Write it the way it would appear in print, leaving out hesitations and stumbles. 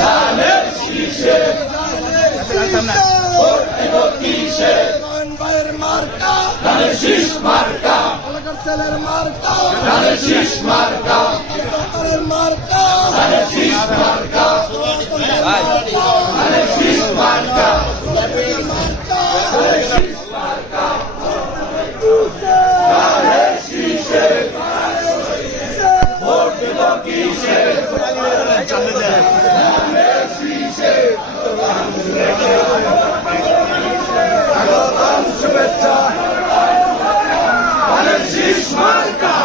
ধানের শীষে ভোট দিব কিসে ভাইয়ের মার্কা ধানের শীষ মার্কা এলাকার ছেলের মার্কা ধানের শীষ মার্কা সরকারের মার্কা ধানের শীষ মার্কা ধানের শীষ মার্কা ধানের শীষ মার্কা ধানের শীষে ভোট দিব কিসে ধানের শীষে শুভেচ্ছা ধানের শীষ মার্কা